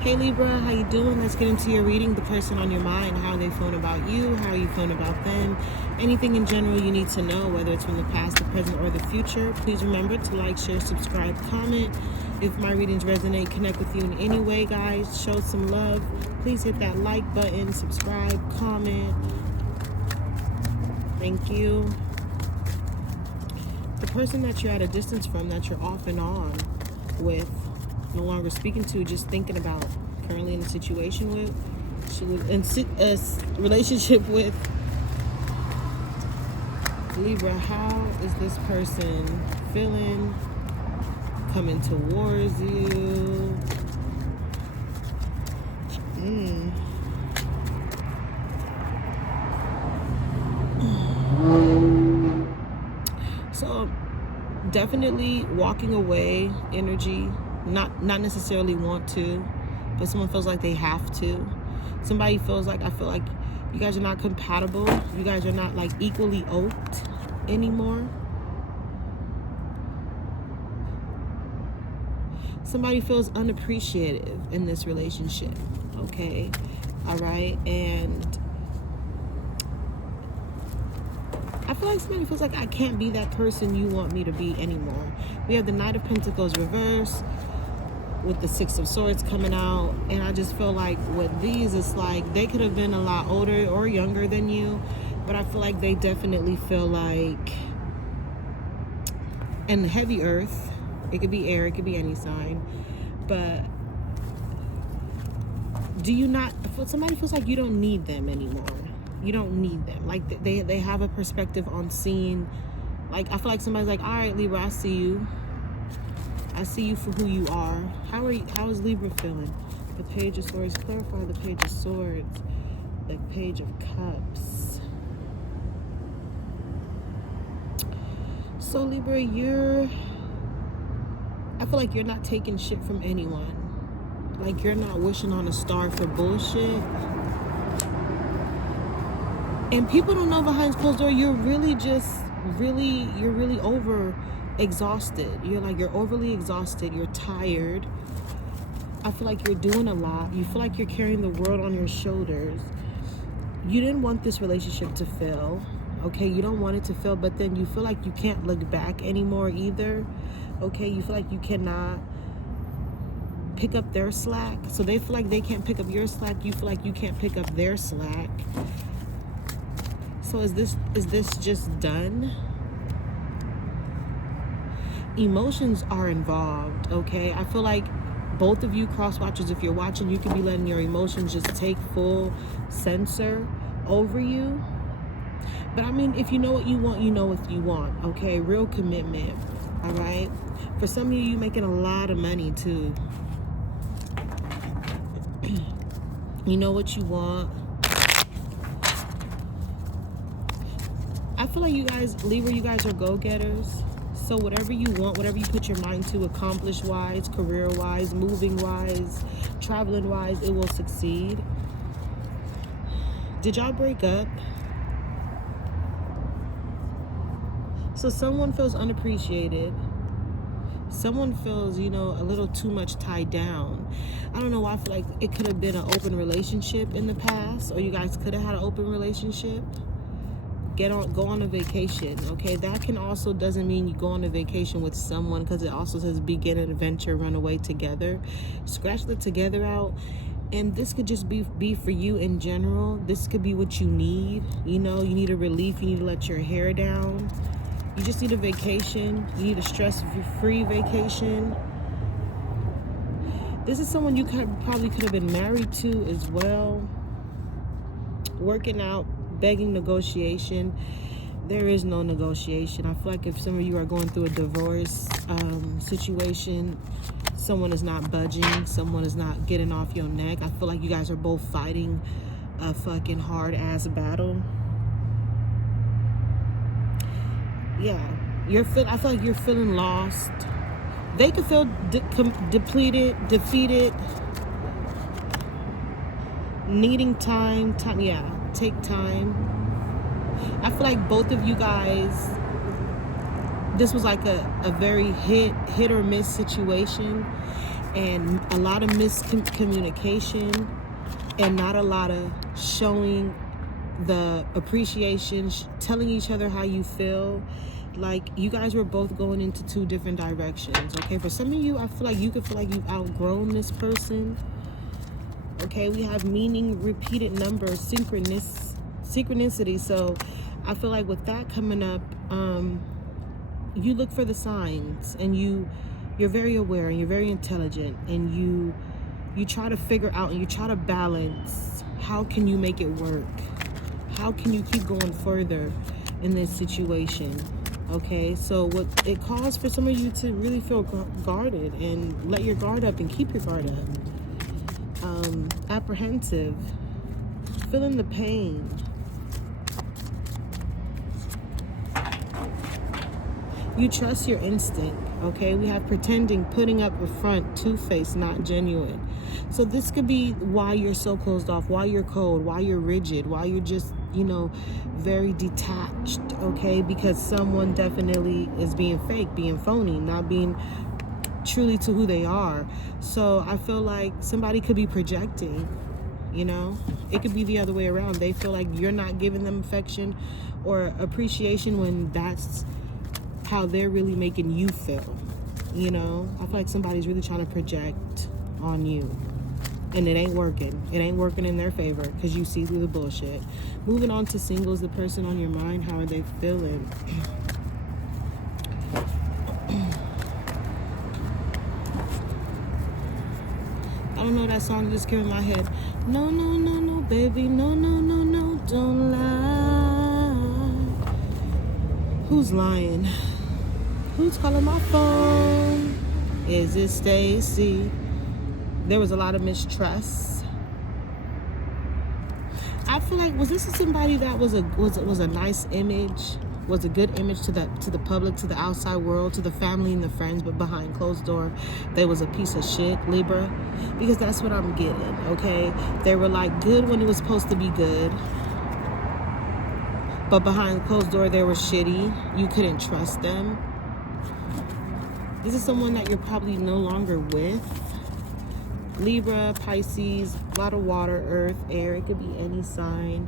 Hey Libra, how you doing? Let's get into your reading. The person on your mind, how are they feeling about you? How are you feeling about them? Anything in general you need to know, whether it's from the past, the present, or the future. Please remember to like, share, subscribe, comment. If my readings resonate, connect with you in any way, guys. Show some love. Please hit that like button, subscribe, comment. Thank you. The person that you're at a distance from, that you're off and on with, no longer speaking to, just thinking about, currently in a situation with, she was in a relationship with. Libra, how is this person feeling, coming towards you? So definitely walking away energy. Not necessarily want to, but someone feels like they have to. Somebody feels like, I feel like you guys are not compatible. You guys are not like equally yoked anymore. Somebody feels unappreciative in this relationship. Okay, all right, and I feel like somebody feels like I can't be that person you want me to be anymore. We have the Knight of Pentacles reverse with the Six of Swords coming out, and I just feel like with these, it's like they could have been a lot older or younger than you, but I feel like they definitely feel like, and heavy earth, it could be air, it could be any sign, but do you not, somebody feels like you don't need them anymore. You don't need them. Like they have a perspective on seeing, like I feel like somebody's like, all right, Libra, I see you. I see you for who you are. How is Libra feeling? The Page of Swords. Clarify the Page of Swords. The Page of Cups. So Libra, I feel like you're not taking shit from anyone. Like you're not wishing on a star for bullshit. And people don't know behind closed door, you're really over exhausted. You're overly exhausted. You're tired. I feel like you're doing a lot. You feel like you're carrying the world on your shoulders. You didn't want this relationship to fail. Okay, you don't want it to fail, but then you feel like you can't look back anymore either. Okay, you feel like you cannot pick up their slack. So they feel like they can't pick up your slack. You feel like you can't pick up their slack. So is this just done? Emotions are involved, okay? I feel like both of you cross watchers, if you're watching, you could be letting your emotions just take full censor over you. But I mean, if you know what you want, you know what you want, okay? Real commitment, all right? For some of you, you're making a lot of money too. You know what you want. I feel like you guys, Libra, you guys are go-getters. So whatever you want, whatever you put your mind to, accomplish-wise, career-wise, moving-wise, traveling-wise, it will succeed. Did y'all break up? So someone feels unappreciated. Someone feels, a little too much tied down. I don't know why I feel like it could have been an open relationship in the past, or you guys could have had an open relationship. Go on a vacation, okay? That can also doesn't mean you go on a vacation with someone, because it also says begin an adventure, run away together. Scratch the together out, and this could just be for you in general. This could be what you need. You need a relief. You need to let your hair down. You just need a vacation. You need a stress-free vacation. This is someone you probably could have been married to as well. Working out, begging, negotiation. There is no negotiation. I feel like if some of you are going through a divorce situation, someone is not budging, someone is not getting off your neck. I feel like you guys are both fighting a fucking hard ass battle. Yeah, I feel like you're feeling lost. They could feel depleted, defeated, needing time, yeah. Take time. I feel like both of you guys, this was like a very hit or miss situation. and a lot of miscommunication, and not a lot of showing the appreciation, telling each other how you feel. Like, you guys were both going into two different directions, okay? For some of you, I feel like you could feel like you've outgrown this person, okay? We have meaning, repeated numbers, synchronicity. So I feel like with that coming up, you look for the signs, and you're very aware, and you're very intelligent, and you try to figure out, and you try to balance, how can you make it work? How can you keep going further in this situation? Okay, so what it calls for some of you to really feel guarded, and let your guard up, and keep your guard up. Apprehensive, feeling the pain. You trust your instinct, okay? We have pretending, putting up a front, two-faced, not genuine. So this could be why you're so closed off, why you're cold, why you're rigid, why you're just, very detached, okay? Because someone definitely is being fake, being phony, not being truly to who they are. So I feel like somebody could be projecting, It could be the other way around. They feel like you're not giving them affection or appreciation when that's how they're really making you feel. I feel like somebody's really trying to project on you, and it ain't working. It ain't working in their favor, because you see through the bullshit. Moving on to singles, the person on your mind, how are they feeling? I don't know, that song just came in my head. No, no, no, no, baby, no, no, no, no, don't lie. Who's lying? Who's calling my phone? Is it Stacy? There was a lot of mistrust. I feel like, was this somebody that was a nice image, was a good image to the public, to the outside world, to the family and the friends, but behind closed door, they was a piece of shit, Libra? Because that's what I'm getting, okay? They were like good when it was supposed to be good, but behind closed door, they were shitty. You couldn't trust them. This is someone that you're probably no longer with. Libra, Pisces, a lot of water, earth, air. It could be any sign.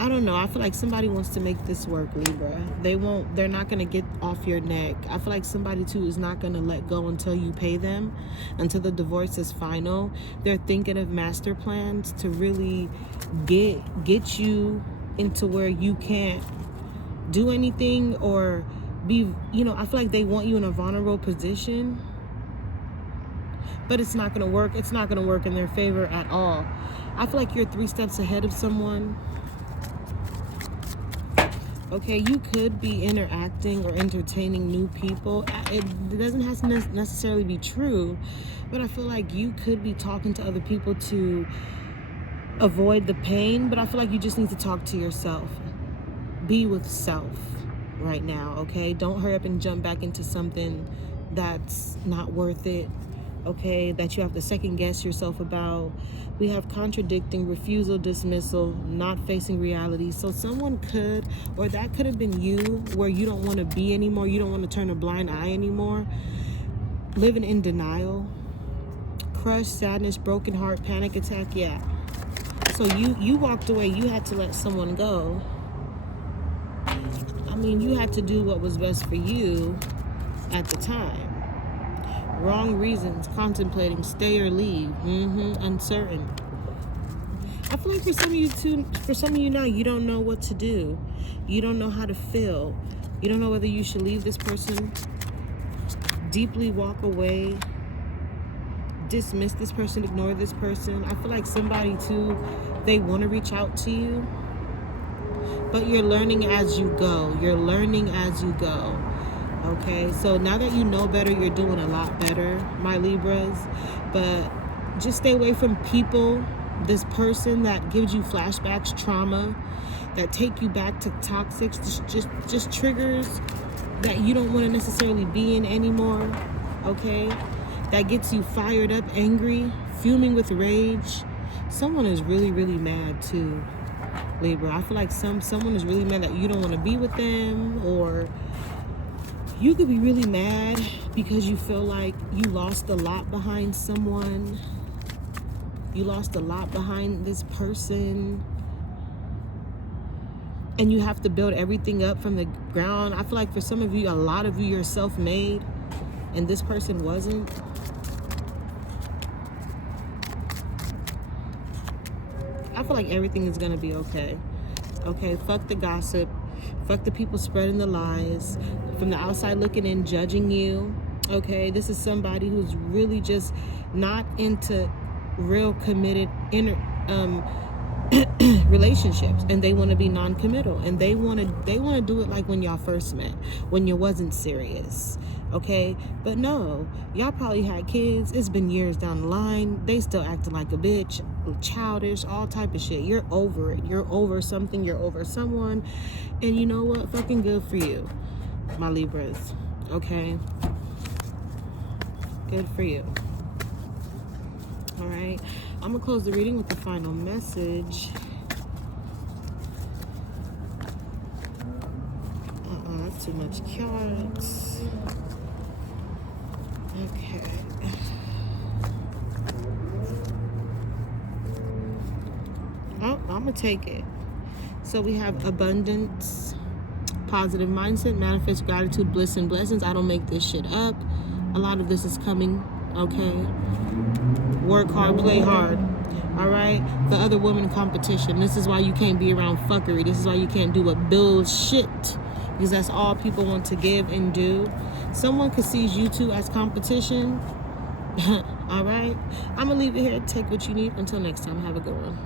I don't know. I feel like somebody wants to make this work, Libra. They're not going to get off your neck. I feel like somebody, too, is not going to let go until you pay them, until the divorce is final. They're thinking of master plans to really get you into where you can't do anything or be, I feel like they want you in a vulnerable position, but it's not going to work. It's not going to work in their favor at all. I feel like you're 3 steps ahead of someone. Okay, you could be interacting or entertaining new people. It doesn't have to necessarily be true, but I feel like you could be talking to other people to avoid the pain, but I feel like you just need to talk to yourself. Be with self right now, okay? Don't hurry up and jump back into something that's not worth it, okay? That you have to second guess yourself about. We have contradicting, refusal, dismissal, not facing reality. So someone could, or that could have been you, where you don't want to be anymore. You don't want to turn a blind eye anymore. Living in denial, crush, sadness, broken heart, panic attack. Yeah. So you walked away. You had to let someone go. I mean, you had to do what was best for you at the time. Wrong reasons, contemplating, stay or leave, uncertain. I feel like for some of you now, you don't know what to do. You don't know how to feel. You don't know whether you should leave this person, deeply walk away, dismiss this person, ignore this person. I feel like somebody too, they want to reach out to you, but you're learning as you go. You're learning as you go. Okay, so now that you know better, you're doing a lot better, my Libras. But just stay away from people, this person that gives you flashbacks, trauma, that take you back to toxic, just triggers that you don't want to necessarily be in anymore, okay? That gets you fired up, angry, fuming with rage. Someone is really, really mad too. Libra. I feel like someone is really mad that you don't want to be with them, or you could be really mad because you feel like you lost a lot behind someone. You lost a lot behind this person, and you have to build everything up from the ground. I feel like for some of you, a lot of you, you're self-made, and this person wasn't. I feel like everything is gonna be okay. Okay, fuck the gossip. Fuck the people spreading the lies. From the outside looking in, judging you. Okay, this is somebody who's really just not into real committed relationships, and they want to be non-committal, and they want to do it like when y'all first met, when you wasn't serious. Okay, but no, y'all probably had kids. It's been years down the line. They still acting like a bitch, childish, all type of shit. You're over it. You're over something. You're over someone, and you know what? Fucking good for you, my Libras. Okay, good for you. All right, I'm gonna close the reading with the final message. That's too much cards. Okay. Oh, I'm gonna take it. So we have abundance, positive mindset, manifest gratitude, bliss, and blessings. I don't make this shit up. A lot of this is coming. Okay. Work hard, play hard. All right. The other woman competition. This is why you can't be around fuckery. This is why you can't do what builds shit, because that's all people want to give and do. Someone could see you two as competition. All right. I'm gonna leave it here. Take what you need. Until next time. Have a good one.